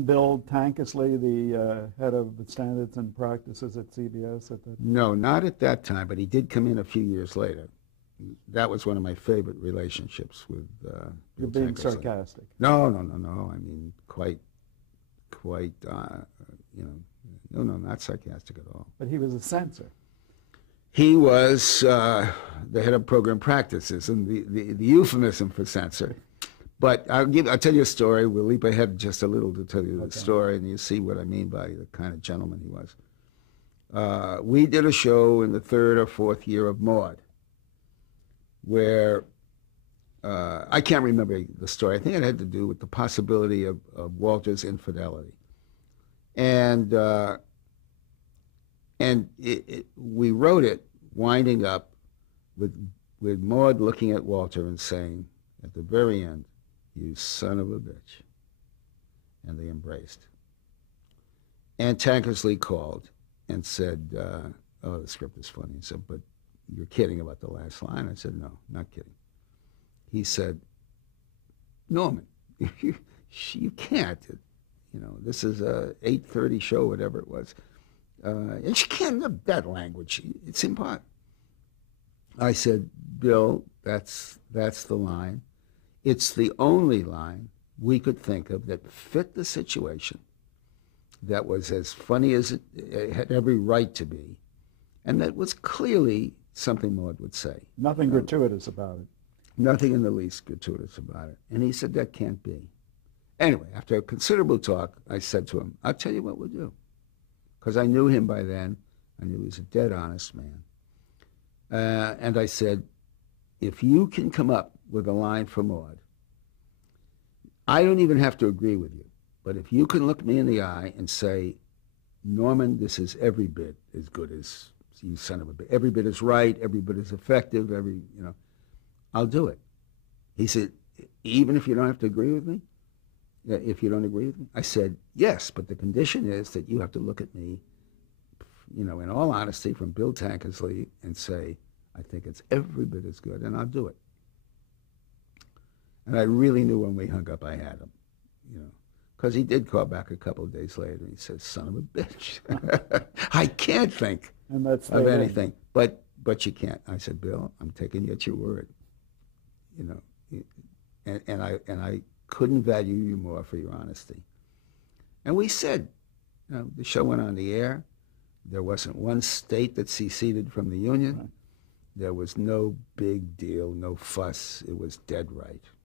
Bill Tankersley, the head of the standards and practices at CBS at that? No, not at that time, but he did come in a few years later. That was one of my favorite relationships with You're Bill being Tankersley. sarcastic. No, no, no, no. I mean, quite, no, not sarcastic at all. But he was a censor. He was the head of program practices, and the euphemism for censor. But I'll tell you a story. We'll leap ahead just a little to tell you the story, and you see what I mean by the kind of gentleman he was. We did a show in the third or fourth year of Maude, where I can't remember the story. I think it had to do with the possibility of Walter's infidelity, and we wrote it winding up with Maude looking at Walter and saying at the very end, "You son of a bitch," and they embraced. And Tankersley called and said, "Oh, the script is funny." He said, "But you're kidding about the last line." I said, "No, not kidding." He said, "Norman, you can't. This is a 8:30 show, whatever it was, and you can't have that language. It's impossible." I said, "Bill, that's the line. It's the only line we could think of that fit the situation, that was as funny as it had every right to be, and that was clearly something Maude would say. Nothing gratuitous about it. Nothing in the least gratuitous about it." And he said, "That can't be." Anyway, after a considerable talk, I said to him, "I'll tell you what we'll do." Because I knew him by then. I knew he was a dead honest man. And I said, "If you can come up with a line for Maude, I don't even have to agree with you. But if you can look me in the eye and say, 'Norman, this is every bit as good as you son of a bitch. Every bit is right. Every bit is effective. I'll do it." He said, "Even if you don't have to agree with me? If you don't agree with me?" I said, "Yes, but the condition is that you have to look at me, in all honesty, from Bill Tankersley, and say, 'I think it's every bit as good,' and I'll do it." And I really knew when we hung up I had him, because he did call back a couple of days later and he said, "Son of a bitch." I can't think of anything, but you can't. I said, "Bill, I'm taking you at your word, and I couldn't value you more for your honesty." And we said, the show went on the air. There wasn't one state that seceded from the Union. Right. There was no big deal, no fuss. It was dead right.